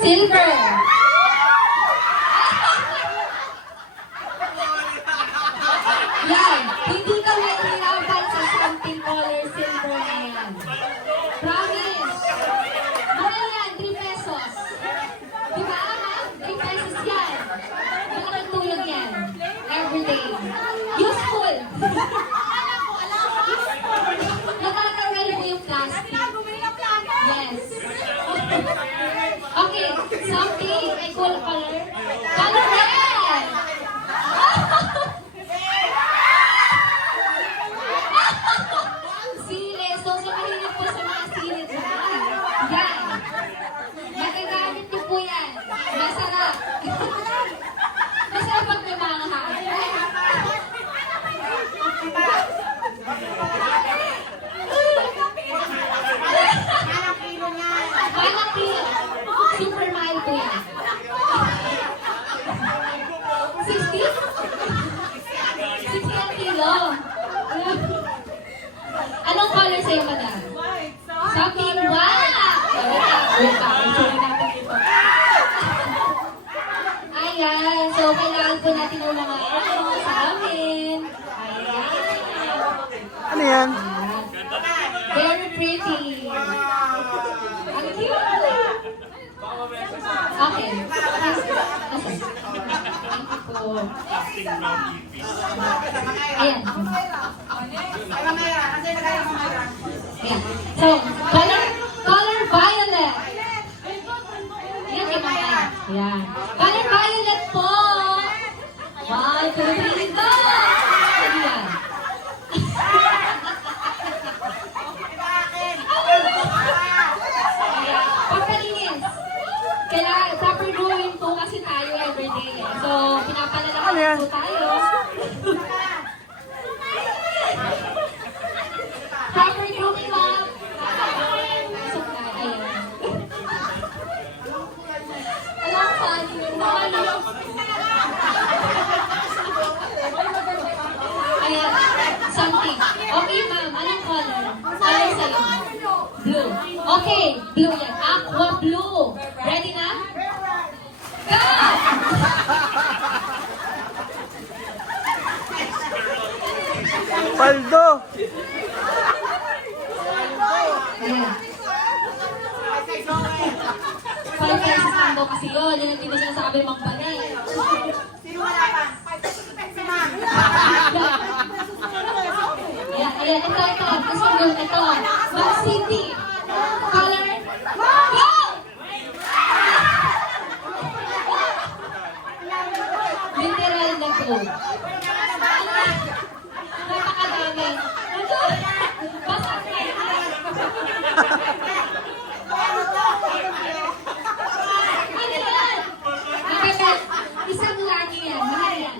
Silver. Yan. Hindi ka mahihirapan sa something color silver na yan. Promise. Mahal yan, 3 pesos. Diba, ha? 3 pesos yan. Malaking tulog yan. Everyday. Useful. Natatanggal mo yung plastic. Yes. Okay, something I call color. Color red! Sile. So, mahilig po sa mga sile dyan. Yan. Magagamit niyo po yan. Masarap. Masarap pag may mga Malaki. Super mahal po yan. 60? 60 ang kilo. Anong color sa'yo, madam? Something white. Wait pa. Itsura natin ito. Ayan. So, kailangan po natin yung mga sa amin. Ayan. Ano yan? Very pretty. Ang cute. Okay. Thank you po. Ayan. Ayan. So, color violet. Ayan, kay Maya. Ayan. Color violet po. 1, 2, 3, go! Ayan. Pagpalinis. Kailangan, proper grooming po kasi tayo everyday. So, pinapalalakas po tayo. Proper grooming, ma'am. Pasok na. Ayan. Alam ko, ayan. Something. Okay, ma'am. Anong color? Color sa'yo? Blue. Okay, blue yan. Aqua blue. Ready na? Go! Paldo! Ayan. 5 pesos lang daw kasi yun. Yan ang hindi mo sinasabi magpanay. Ayan, ayan. Ito. Gusto mo yun, ito. Mag City. Color. Go! Literal na go. Napakadami. Basta ano yan? Nakaka- isang lagi yan. Mahal yan.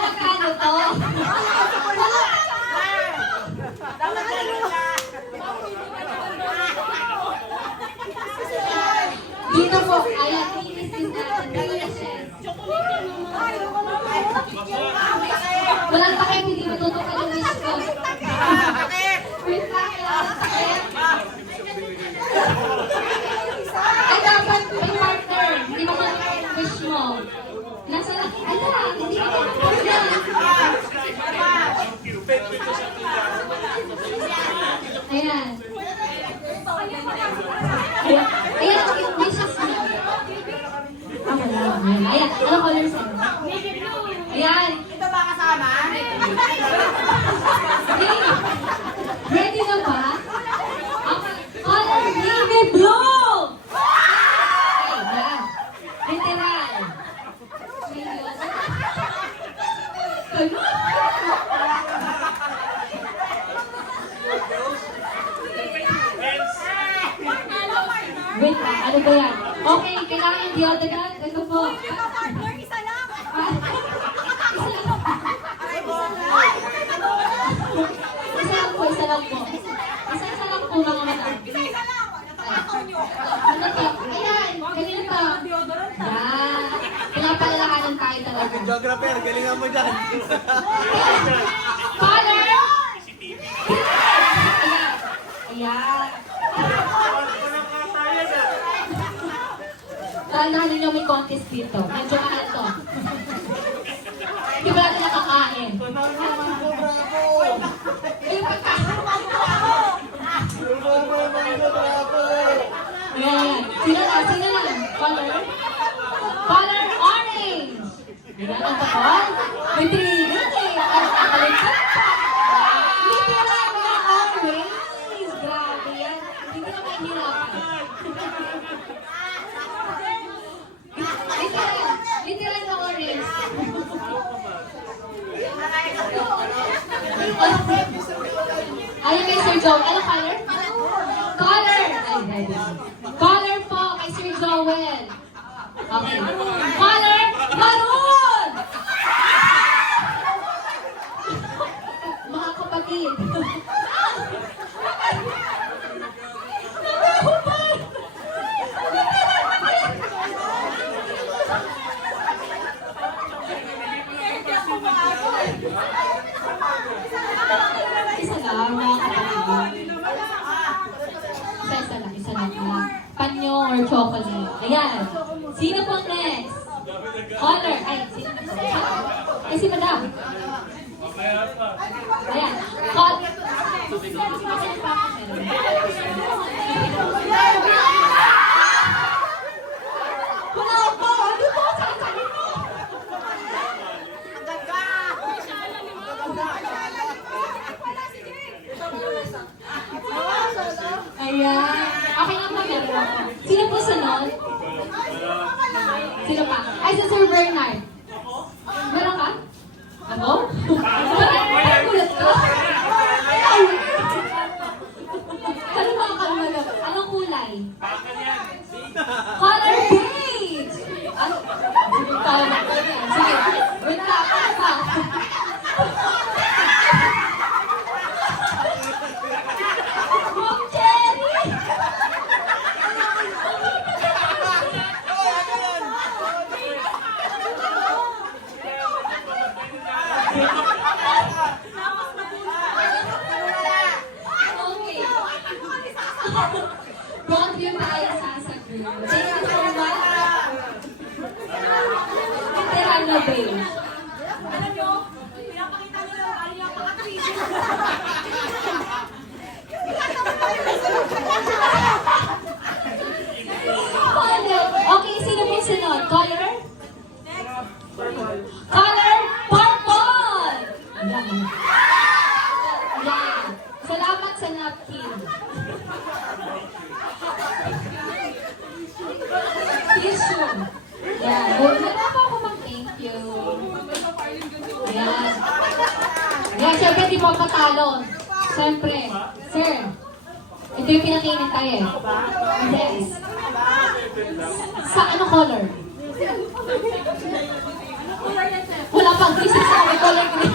Magkano to? Dito po, ayan, linis din natin. Walang takip, hindi matutukan yung wish ko. Wait lang, kailangan takip. Ay, dapat may partner. Hindi mo matutukan yung wish mo. Nasa lang, alam, hindi mo matutukan. Ayan. Ayan ang yung wishes mo. Wala. Ayan, anong color sa'yo? Ayan. Ito ba kasama? Ready na ba? Okay. Color navy blue! Ayan. Literal. Wait lang, ano ba yan? Okay, kailangan yung deodorant. Ito po. Isa lang. Isa lang po. Isa lang po mga mata. Ano to? Ayan, kanina to. Yan. Pinapalalahanan tayo talaga. Geographer, galingan mo dyan. Color! Ayan. dahan-dahan ninyo may contest dito. Medyo mahal to. Hindi ba natin nakakain? Yung Ayan. Sino na? Color? Color orange! Ayan ang takot. May trigger eh. Ang nakalimutan pa. Literal na orange. Grabe yan. Hindi ka mahihirapan. Literal na orange. Ayun kay Sir Joel. Ano color? Color! Color po kay Sir Joel. Okay. Color maroon! Mga kapatid. Isa lang, mga kapatid. Isa lang. Panyo or chocolate. Ayan. Sino po next? Color. Ay, sino? Ay, si Madam. Ayan. Color. Wala po. Ano po? Sali-sali mo. Ayan. Okay lang ba meron? Sino po sunod? Sino pa? Ay, si Sir Bernard. Meron ka? Ako? Ay, gulat ko. Ay! Kalma. Anong kulay? Color beige! Ano? Sige. Wait lang. Ano pa? Mom Cherry! Okay. Broadview tayo sasagot. Thank you so much. Literal na beige. Alam nyo, pinapakita nyo lang, ano yung paka-crazy. Color. Okay, sino po sunod? Color? Color purple! Ayan. Ayan. Salamat sa napkin. Tissue. Ayan. Wala pa ako mag-thank you. Ayan. Ayan, syempre di mo patalo. Siyempre. Sir, ito yung pinakainin tayo eh. Yes. Sa ano color? Wala pang isip sa may color green.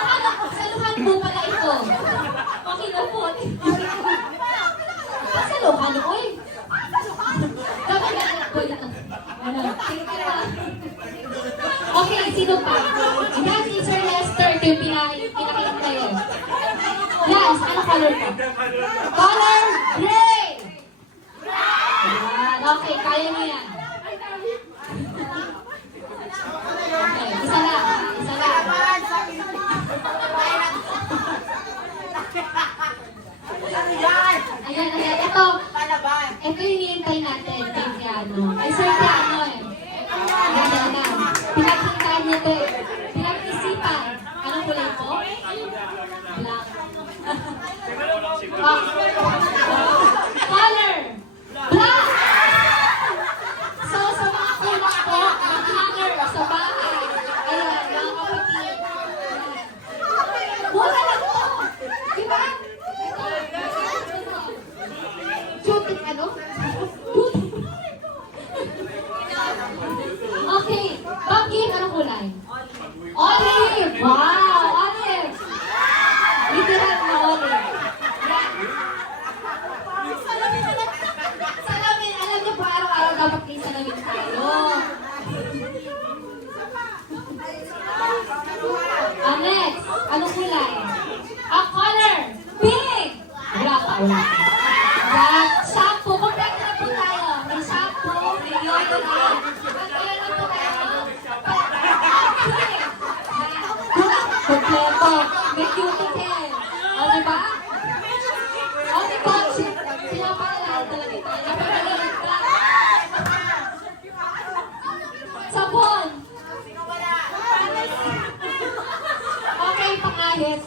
Akala ko, saluhan mo pala ito. Makinapot. Saluhan ko eh. Dapat na ko lang. Okay, sino pa? Yan, si Sir Lester, ito yung pinakainin tayo. Yes, ano color po? Color gray! Yan, okay, kaya mo yan. Okay, isa lang. Ayan, ito. Ito yung hinihintay natin kay Tiano. Ay, Sir Tiano eh. Ayan. Pinaghintahan niya ito eh. Pinag-isipan. Anong kulay po? Black. Color! Black! So, sa mga kulang po, mag-hanger sa bahay. Ayan, mga kapatid. Mura lang to! Diba? Cute, ano? Okay, pumpkin, anong kulay? Olive! Wow, olive! Literal na olive. Salamin, alam niyo po, araw-araw dapat may salamin tayo. Next, anong kulay? Color, pink! Wala pa. may cuticle. O, diba? O, diba? Pinapalala talaga kita. Napagalit ka. Sabon. Okay, pangahit.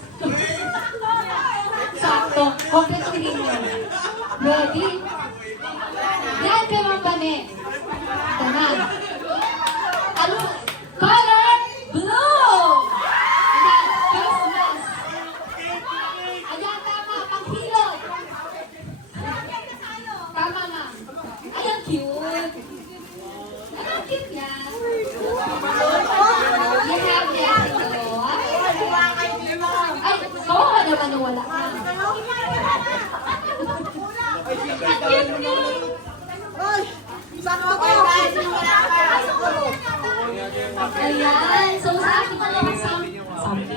Sakto. Complete cleaner. Ready? Yan, kay Mambane. Ito na. Ano? Color blue! Ayan, face mask. Ayan, tama, panghilot. Tama, ma'am. Ayan, cute. Ayan, cute yan. You have the ito. Ay, oo ka naman na wala ka. Ayan, so sa akin pa naman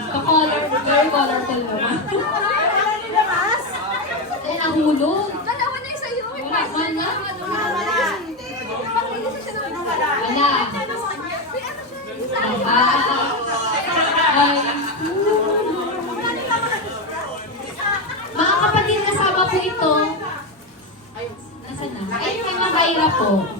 ka-color, very colorful naman. Ayan, nahulog. Wala man na. Wala. Ay. Mga kapatid, kasama po ito. Nasaan na? Ay, may mga mahirap po.